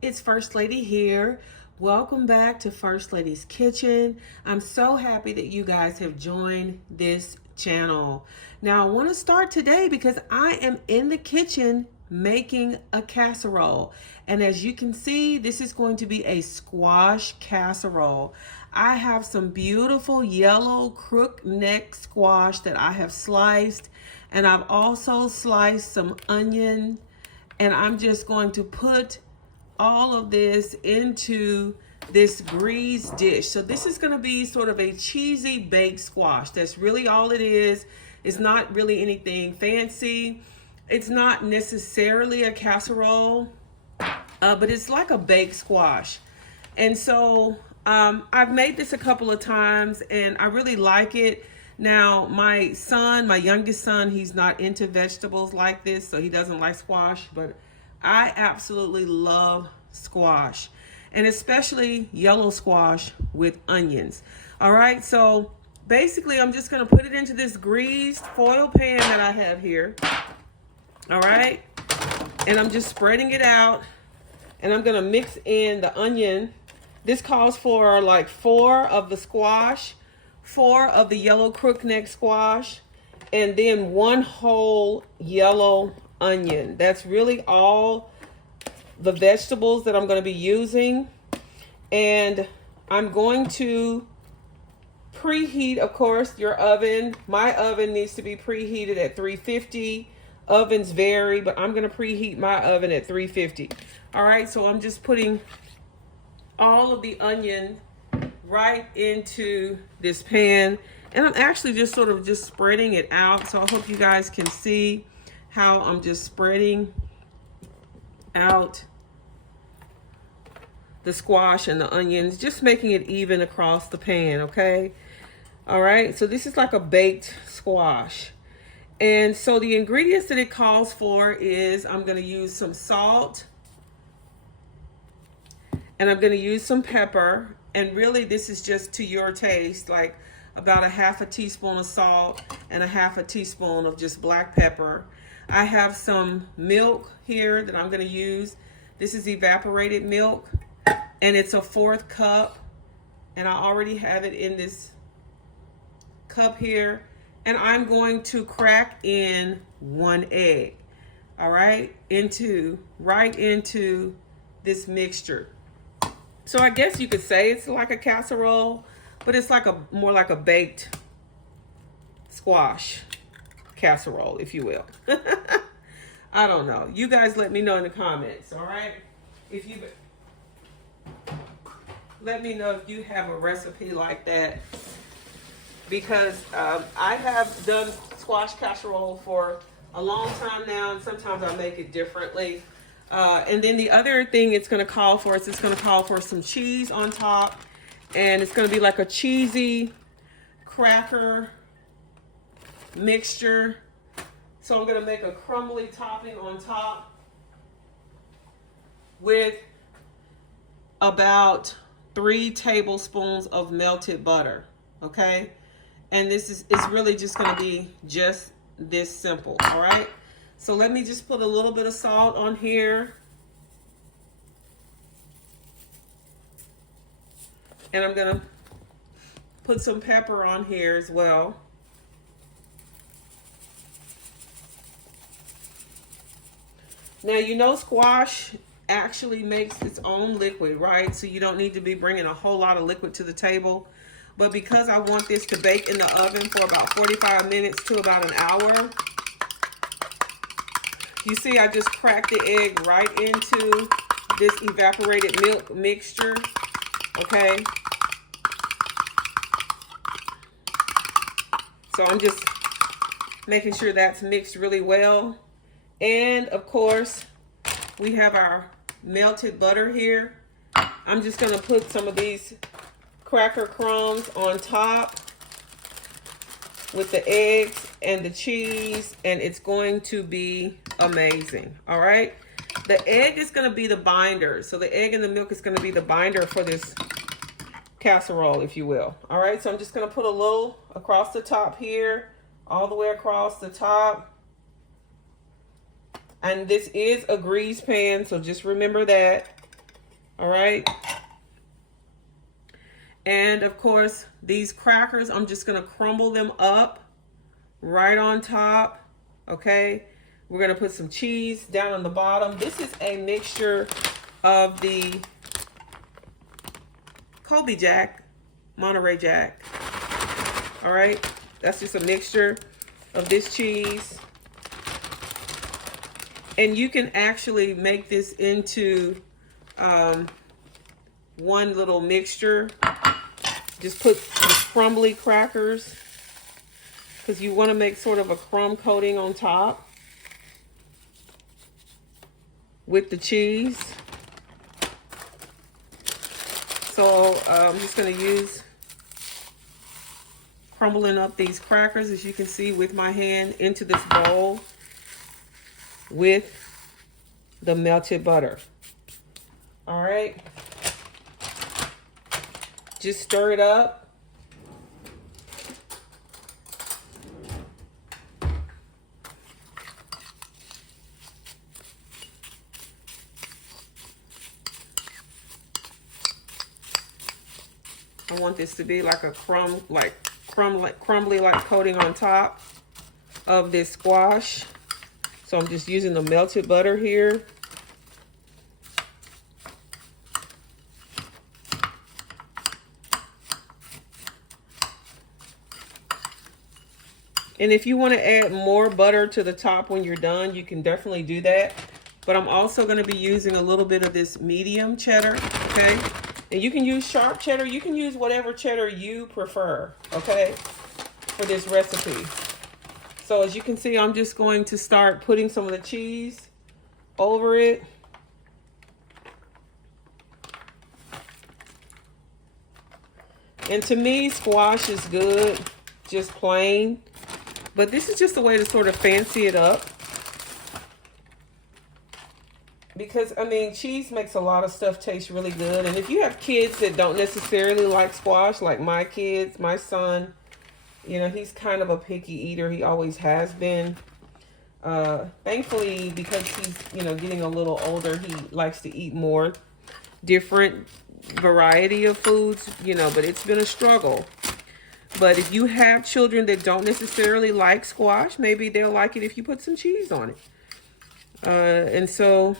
It's First Lady here. Welcome back to First Lady's Kitchen. I'm so happy that you guys have joined this channel. Now, I want to start today because I am in the kitchen making a casserole. And as you can see, this is going to be a squash casserole. I have some beautiful yellow crook-neck squash that I have sliced. And I've also sliced some onion. And I'm just going to put all of this into this greased dish. So this is going to be sort of a cheesy baked squash. That's really all it is. It's not really anything fancy. It's not necessarily a casserole, but it's like a baked squash. And so I've made this a couple of times and I really like it. Now, my son, my youngest son, he's not into vegetables like this, so he doesn't like squash, but I absolutely love squash, and especially yellow squash with onions. All right, so basically I'm just going to put it into this greased foil pan that I have here. All right, and I'm just spreading it out, and I'm going to mix in the onion. This calls for like 4 of the squash, 4 of the yellow crook-neck squash, and then 1 whole yellow onion. That's really all the vegetables that I'm going to be using. And I'm going to preheat, of course, your oven. My oven needs to be preheated at 350. Ovens vary, but I'm going to preheat my oven at 350. All right, so I'm just putting all of the onion right into this pan, and I'm actually just sort of just spreading it out. So I hope you guys can see how I'm just spreading out the squash and the onions, just making it even across the pan. Okay, all right, so this is like a baked squash. And so the ingredients that it calls for is I'm going to use some salt, and I'm going to use some pepper. And really this is just to your taste, like about a half a teaspoon of salt and a half a teaspoon of just black pepper. I have some milk here that I'm going to use. This is evaporated milk, and it's a 1/4 cup, and I already have it in this cup here. And I'm going to crack in 1 egg, all right, right into this mixture. So I guess you could say it's like a casserole, but it's like more like a baked squash casserole, if you will. I don't know. You guys let me know in the comments, all right? If you let me know if you have a recipe like that, because I have done squash casserole for a long time now, and sometimes I make it differently. And then the other thing it's going to call for is it's going to call for some cheese on top, and it's going to be like a cheesy cracker mixture. So I'm going to make a crumbly topping on top with about 3 tablespoons of melted butter. Okay, and it's really just going to be just this simple. All right, so let me just put a little bit of salt on here, and I'm going to put some pepper on here as well. Now, you know, squash actually makes its own liquid, right? So you don't need to be bringing a whole lot of liquid to the table. But because I want this to bake in the oven for about 45 minutes to about an hour, you see I just cracked the egg right into this evaporated milk mixture, okay? So I'm just making sure that's mixed really well. And of course, we have our melted butter here. I'm just going to put some of these cracker crumbs on top with the eggs and the cheese, and it's going to be amazing. All right, the egg is going to be the binder. So the egg and the milk is going to be the binder for this casserole, if you will. All right, so I'm just going to put a little across the top here, all the way across the top. And this is a grease pan, so just remember that. All right. And of course, these crackers, I'm just gonna crumble them up right on top. Okay. We're gonna put some cheese down on the bottom. This is a mixture of the Colby Jack, Monterey Jack. All right. That's just a mixture of this cheese. And you can actually make this into one little mixture. Just put some crumbly crackers because you want to make sort of a crumb coating on top with the cheese. So I'm just going to use crumbling up these crackers, as you can see, with my hand into this bowl with the melted butter. All right. Just stir it up. I want this to be like a crumbly like coating on top of this squash. So I'm just using the melted butter here. And if you want to add more butter to the top when you're done, you can definitely do that. But I'm also going to be using a little bit of this medium cheddar, okay? And you can use sharp cheddar. You can use whatever cheddar you prefer, okay, for this recipe. So as you can see, I'm just going to start putting some of the cheese over it. And to me, squash is good, just plain. But this is just a way to sort of fancy it up. Because, I mean, cheese makes a lot of stuff taste really good. And if you have kids that don't necessarily like squash, like my kids, my son, you know, he's kind of a picky eater. He always has been. Thankfully, because he's, you know, getting a little older, he likes to eat more different variety of foods, you know, but it's been a struggle. But if you have children that don't necessarily like squash, maybe they'll like it if you put some cheese on it. And so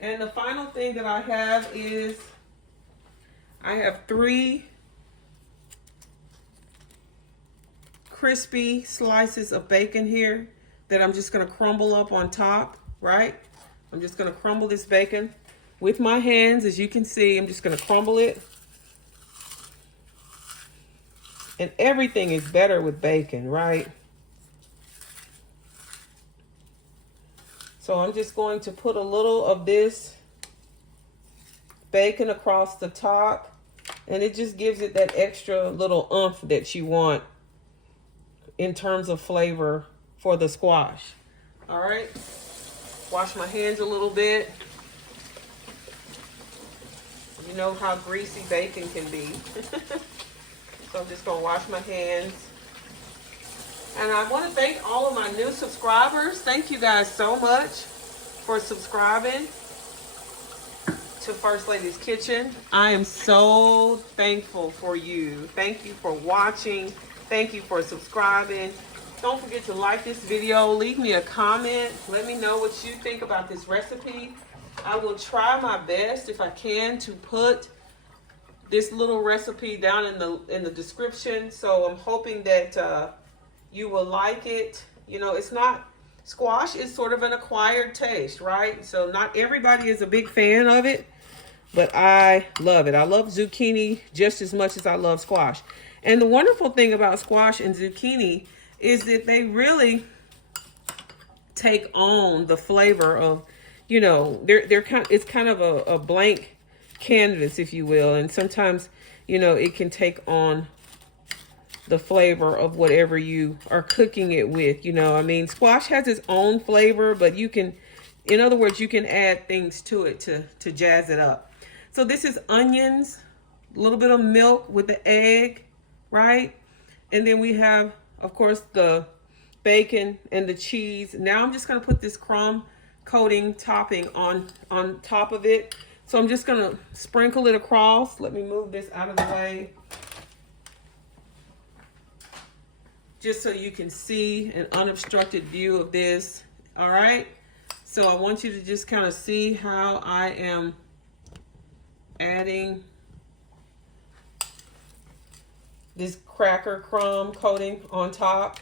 and the final thing that I have is I have 3 crispy slices of bacon here that I'm just going to crumble up on top, right? I'm just going to crumble this bacon with my hands. As you can see, I'm just going to crumble it. And everything is better with bacon, right? So I'm just going to put a little of this bacon across the top, and it just gives it that extra little oomph that you want in terms of flavor for the squash. All right, wash my hands a little bit. You know how greasy bacon can be. So I'm just gonna wash my hands. And I want to thank all of my new subscribers. Thank you guys so much for subscribing to First Lady's Kitchen. I am so thankful for you. Thank you for watching. Thank you for subscribing. Don't forget to like this video. Leave me a comment. Let me know what you think about this recipe. I will try my best, if I can, to put this little recipe down in the description. So I'm hoping that you will like it. You know, it's not, squash is sort of an acquired taste, right? So not everybody is a big fan of it, but I love it. I love zucchini just as much as I love squash. And the wonderful thing about squash and zucchini is that they really take on the flavor of, you know, it's kind of a blank canvas, if you will. And sometimes, you know, it can take on the flavor of whatever you are cooking it with. You know, I mean, squash has its own flavor, but you can, in other words, you can add things to it to jazz it up. So this is onions, a little bit of milk with the egg, right? And then we have, of course, the bacon and the cheese. Now I'm just gonna put this crumb coating topping on top of it. So I'm just gonna sprinkle it across. Let me move this out of the way, just so you can see an unobstructed view of this. All right, so I want you to just kind of see how I am adding this cracker crumb coating on top.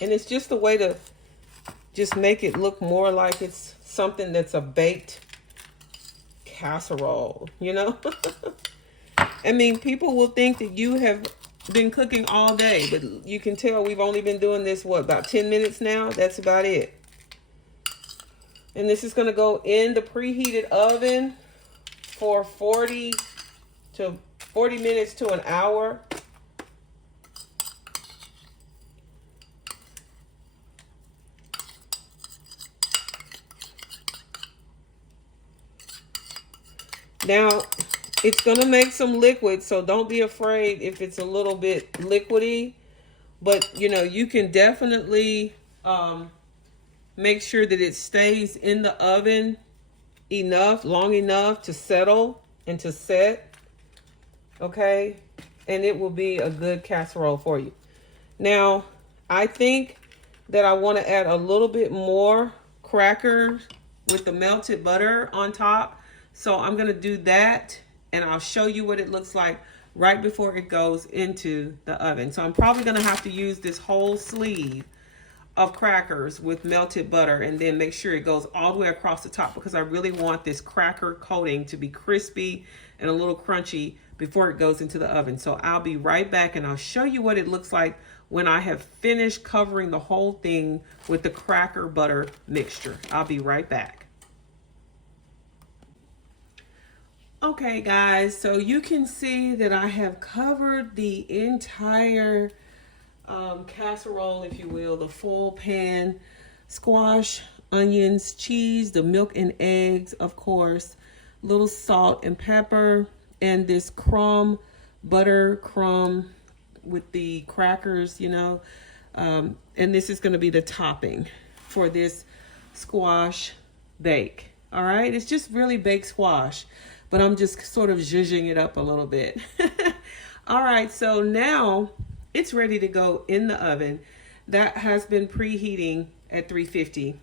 And it's just a way to just make it look more like it's something that's a baked casserole, you know? I mean, people will think that you have been cooking all day, but you can tell we've only been doing this, what, about 10 minutes now? That's about it. And this is going to go in the preheated oven for 40 minutes to an hour. Now, it's going to make some liquid, so don't be afraid if it's a little bit liquidy. But, you know, you can definitely make sure that it stays in the oven long enough to settle and to set. Okay? And it will be a good casserole for you. Now, I think that I want to add a little bit more crackers with the melted butter on top. So I'm going to do that, and I'll show you what it looks like right before it goes into the oven. So I'm probably going to have to use this whole sleeve of crackers with melted butter, and then make sure it goes all the way across the top, because I really want this cracker coating to be crispy and a little crunchy before it goes into the oven. So I'll be right back, and I'll show you what it looks like when I have finished covering the whole thing with the cracker butter mixture. I'll be right back. Okay guys, so you can see that I have covered the entire casserole, if you will, the full pan, squash, onions, cheese, the milk and eggs, of course, little salt and pepper, and this butter crumb with the crackers, you know, and this is going to be the topping for this squash bake. All right, it's just really baked squash, but I'm just sort of zhuzhing it up a little bit. All right, so now it's ready to go in the oven. That has been preheating at 350.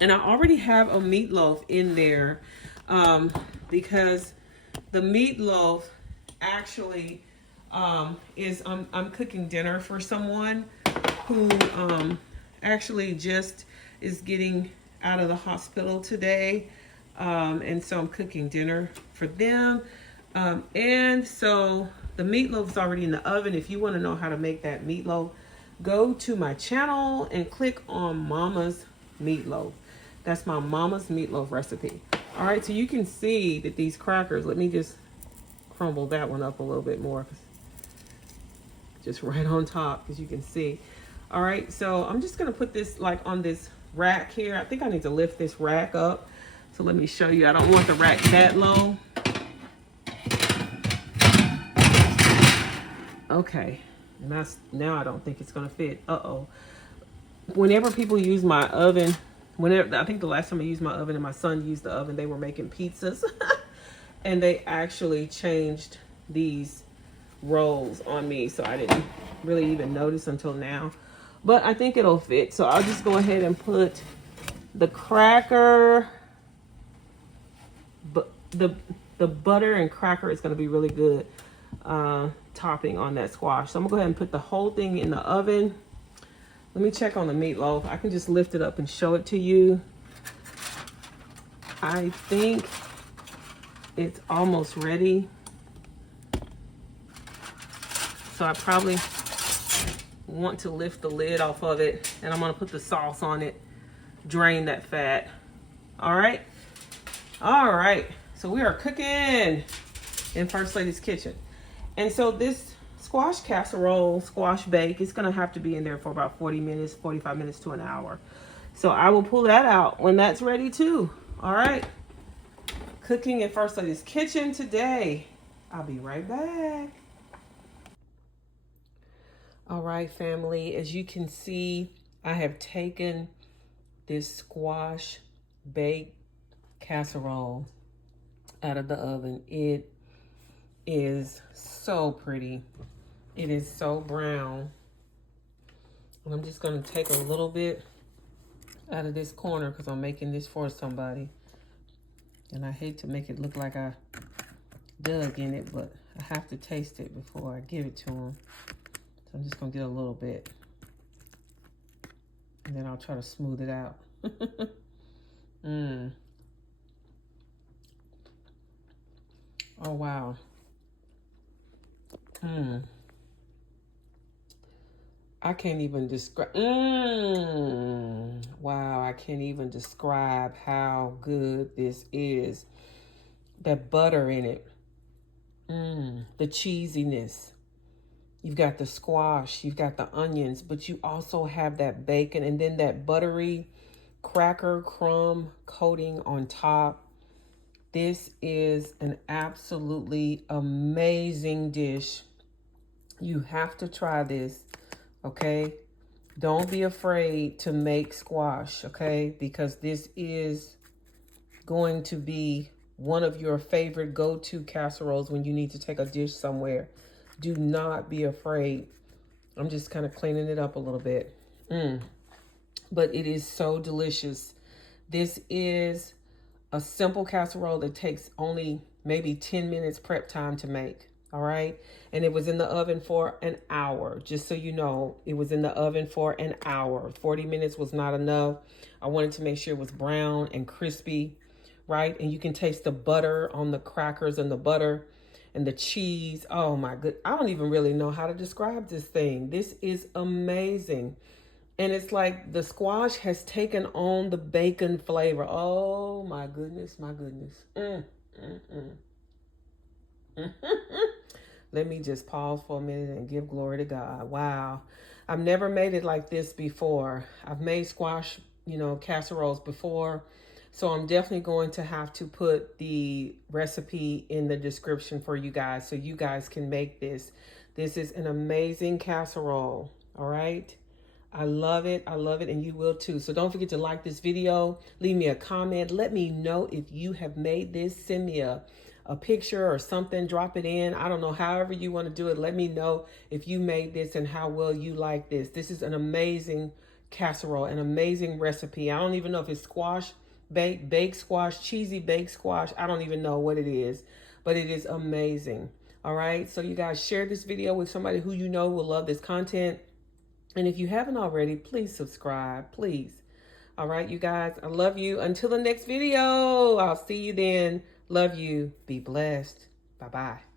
And I already have a meatloaf in there because the meatloaf actually is, I'm cooking dinner for someone who actually just is getting out of the hospital today. And so I'm cooking dinner for them. And so the meatloaf is already in the oven. If you want to know how to make that meatloaf, go to my channel and click on Mama's Meatloaf. That's my Mama's Meatloaf recipe. All right, so you can see that these crackers, let me just crumble that one up a little bit more. Just right on top, as you can see. All right, so I'm just going to put this like on this rack here. I think I need to lift this rack up. So let me show you. I don't want the rack that low. Okay, and now I don't think it's gonna fit. Uh-oh. Whenever people use my oven, I think the last time I used my oven and my son used the oven, they were making pizzas. And they actually changed these rolls on me, so I didn't really even notice until now. But I think it'll fit, so I'll just go ahead and put the cracker, but the butter and cracker is going to be really good topping on that squash. So I'm gonna go ahead and put the whole thing in the oven. Let me check on the meatloaf. I can just lift it up and show it to you. I think it's almost ready. So I probably want to lift the lid off of it, and I'm gonna put the sauce on it, drain that fat. All right. So we are cooking in First Lady's kitchen. And so squash casserole, squash bake. It's gonna have to be in there for about 40 minutes, 45 minutes to an hour. So I will pull that out when that's ready too. All right. Cooking in First Lady's kitchen today. I'll be right back. All right, family, as you can see, I have taken this squash baked casserole out of the oven. It is so pretty. It is so brown. And I'm just gonna take a little bit out of this corner because I'm making this for somebody. And I hate to make it look like I dug in it, but I have to taste it before I give it to them. So I'm just gonna get a little bit. And then I'll try to smooth it out. Oh, wow. I can't even describe. Wow, I can't even describe how good this is. That butter in it. The cheesiness. You've got the squash, you've got the onions, but you also have that bacon and then that buttery cracker crumb coating on top. This is an absolutely amazing dish. You have to try this, okay? Don't be afraid to make squash, okay? Because this is going to be one of your favorite go-to casseroles when you need to take a dish somewhere. Do not be afraid. I'm just kind of cleaning it up a little bit. But it is so delicious. This is a simple casserole that takes only maybe 10 minutes prep time to make. All right. And it was in the oven for an hour. Just so you know, it was in the oven for an hour. 40 minutes was not enough. I wanted to make sure it was brown and crispy, right? And you can taste the butter on the crackers and the butter and the cheese. Oh my good. I don't even really know how to describe this thing. This is amazing. And it's like the squash has taken on the bacon flavor. Oh my goodness, my goodness. Let me just pause for a minute and give glory to God. Wow. I've never made it like this before. I've made squash, casseroles before. So I'm definitely going to have to put the recipe in the description for you guys so you guys can make this. This is an amazing casserole. All right. I love it. I love it. And you will too. So don't forget to like this video. Leave me a comment. Let me know if you have made this. Send me a picture or something. Drop it in. I don't know. However you want to do it. Let me know if you made this and how well you like this. This is an amazing casserole, an amazing recipe. I don't even know if it's squash, baked squash, cheesy baked squash. I don't even know what it is, but it is amazing. All right. So you guys share this video with somebody who you know will love this content. And if you haven't already, please subscribe, please. All right, you guys, I love you. Until the next video, I'll see you then. Love you. Be blessed. Bye-bye.